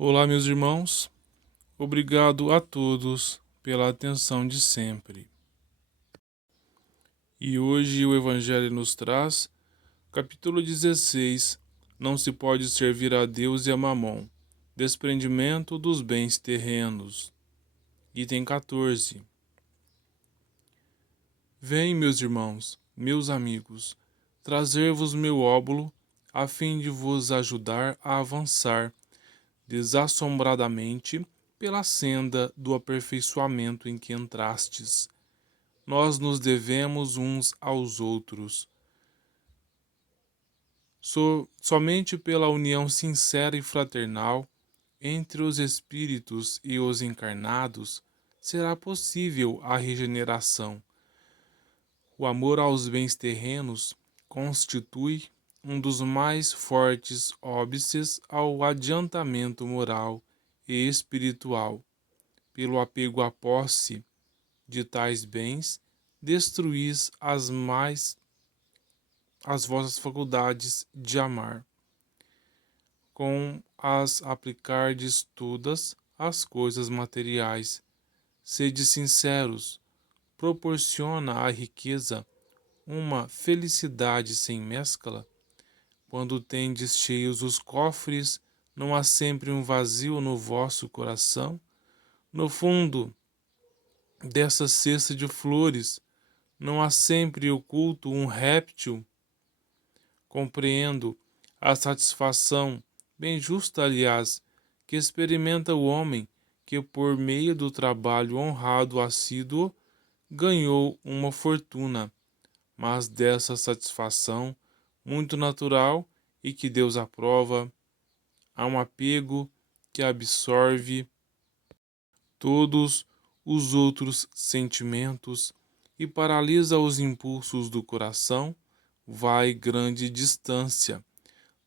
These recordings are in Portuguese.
Olá, meus irmãos. Obrigado a todos pela atenção de sempre. E hoje o Evangelho nos traz, capítulo 16, Não se pode servir a Deus e a Mamon, desprendimento dos bens terrenos. Item 14. Vem, meus irmãos, meus amigos, trazer-vos meu óbolo, a fim de vos ajudar a avançar desassombradamente pela senda do aperfeiçoamento em que entrastes. Nós nos devemos uns aos outros. Somente pela união sincera e fraternal entre os espíritos e os encarnados será possível a regeneração. O amor aos bens terrenos constitui um dos mais fortes óbices ao adiantamento moral e espiritual. Pelo apego à posse de tais bens, destruís as vossas faculdades de amar, com as aplicardes todas as coisas materiais. Sede sinceros, proporciona a riqueza uma felicidade sem mescla? Quando tendes cheios os cofres, não há sempre um vazio no vosso coração? No fundo dessa cesta de flores, não há sempre oculto um réptil? Compreendo a satisfação, bem justa, aliás, que experimenta o homem que, por meio do trabalho honrado assíduo, ganhou uma fortuna, mas dessa satisfação, muito natural e que Deus aprova, há um apego que absorve todos os outros sentimentos e paralisa os impulsos do coração, vai grande distância,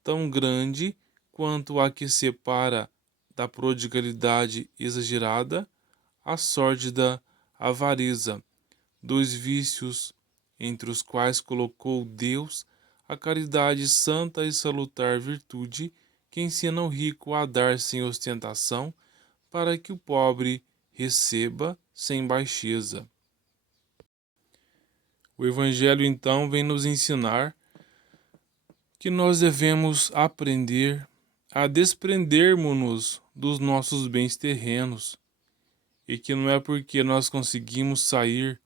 tão grande quanto a que separa da prodigalidade exagerada a sórdida avareza, dois vícios entre os quais colocou Deus a caridade santa e salutar virtude que ensina o rico a dar sem ostentação, para que o pobre receba sem baixeza. O Evangelho então vem nos ensinar que nós devemos aprender a desprendermos-nos dos nossos bens terrenos e que não é porque nós conseguimos sair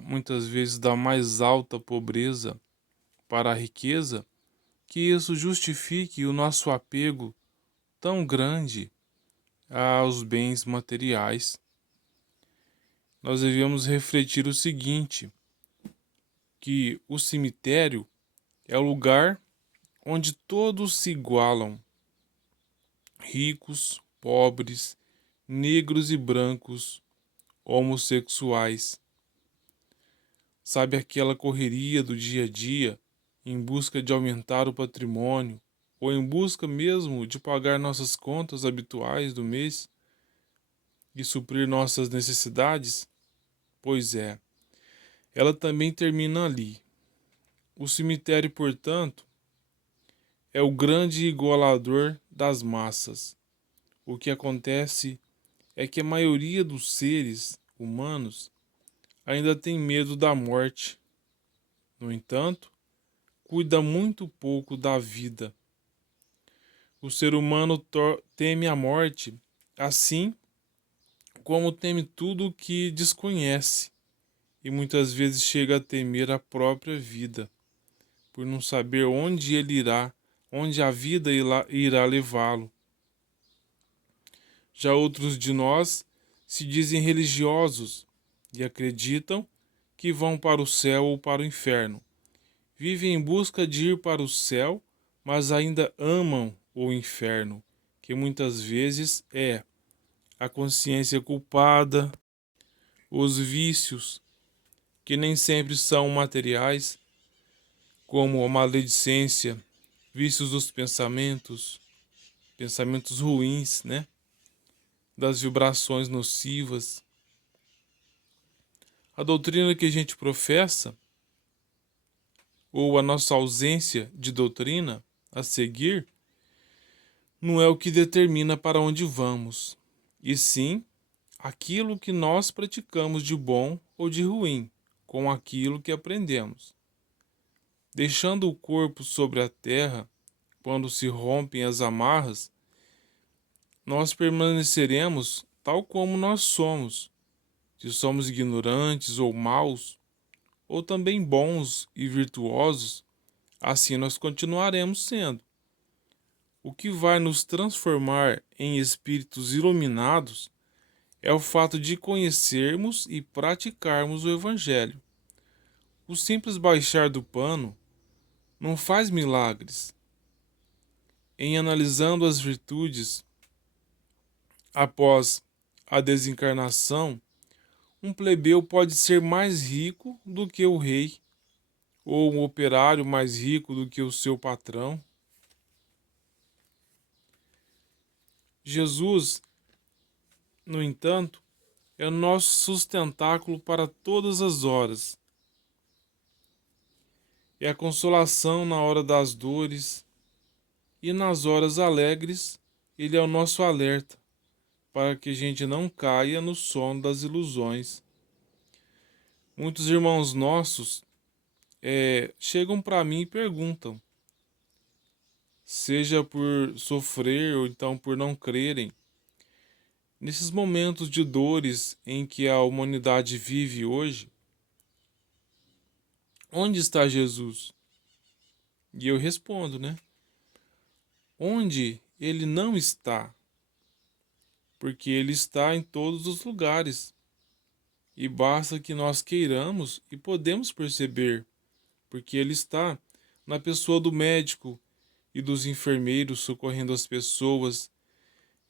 muitas vezes da mais alta pobreza para a riqueza que isso justifique o nosso apego tão grande aos bens materiais. Nós devemos refletir o seguinte, que o cemitério é o lugar onde todos se igualam, ricos, pobres, negros e brancos, homossexuais. Sabe aquela correria do dia a dia em busca de aumentar o patrimônio ou em busca mesmo de pagar nossas contas habituais do mês e suprir nossas necessidades? Pois é, ela também termina ali. O cemitério, portanto, é o grande igualador das massas. O que acontece é que a maioria dos seres humanos ainda tem medo da morte. No entanto, cuida muito pouco da vida. O ser humano teme a morte, assim como teme tudo o que desconhece, e muitas vezes chega a temer a própria vida, por não saber onde ele irá, onde a vida irá levá-lo. Já outros de nós se dizem religiosos e acreditam que vão para o céu ou para o inferno. Vivem em busca de ir para o céu, mas ainda amam o inferno, que muitas vezes é a consciência culpada, os vícios, que nem sempre são materiais, como a maledicência, vícios dos pensamentos, pensamentos ruins, né? Das vibrações nocivas. A doutrina que a gente professa, ou a nossa ausência de doutrina a seguir, não é o que determina para onde vamos, e sim aquilo que nós praticamos de bom ou de ruim com aquilo que aprendemos. Deixando o corpo sobre a terra, quando se rompem as amarras, nós permaneceremos tal como nós somos. Se somos ignorantes ou maus, ou também bons e virtuosos, assim nós continuaremos sendo. O que vai nos transformar em espíritos iluminados é o fato de conhecermos e praticarmos o Evangelho. O simples baixar do pano não faz milagres. Em analisando as virtudes após a desencarnação, um plebeu pode ser mais rico do que o rei, ou um operário mais rico do que o seu patrão. Jesus, no entanto, é o nosso sustentáculo para todas as horas. É a consolação na hora das dores, e nas horas alegres, ele é o nosso alerta, para que a gente não caia no sono das ilusões. Muitos irmãos nossos chegam para mim e perguntam, seja por sofrer ou então por não crerem, nesses momentos de dores em que a humanidade vive hoje, onde está Jesus? E eu respondo, né? Onde ele não está? Porque ele está em todos os lugares. E basta que nós queiramos e podemos perceber, porque ele está na pessoa do médico e dos enfermeiros socorrendo as pessoas.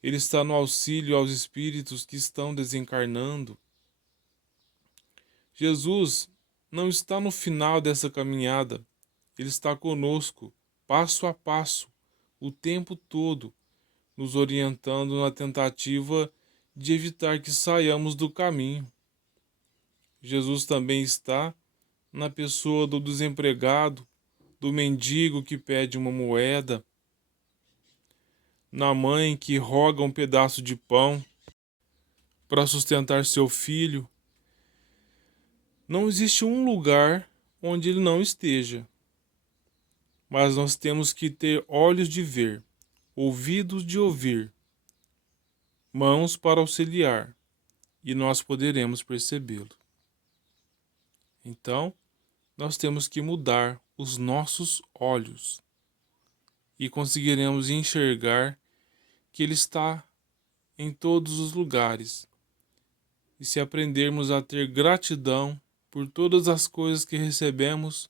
Ele está no auxílio aos espíritos que estão desencarnando. Jesus não está no final dessa caminhada. Ele está conosco, passo a passo, o tempo todo, nos orientando na tentativa de evitar que saiamos do caminho. Jesus também está na pessoa do desempregado, do mendigo que pede uma moeda, na mãe que roga um pedaço de pão para sustentar seu filho. Não existe um lugar onde ele não esteja, mas nós temos que ter olhos de ver, ouvidos de ouvir, mãos para auxiliar, e nós poderemos percebê-lo. Então, nós temos que mudar os nossos olhos e conseguiremos enxergar que ele está em todos os lugares. E se aprendermos a ter gratidão por todas as coisas que recebemos,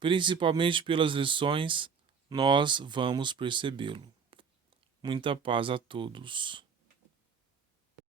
principalmente pelas lições, nós vamos percebê-lo. Muita paz a todos.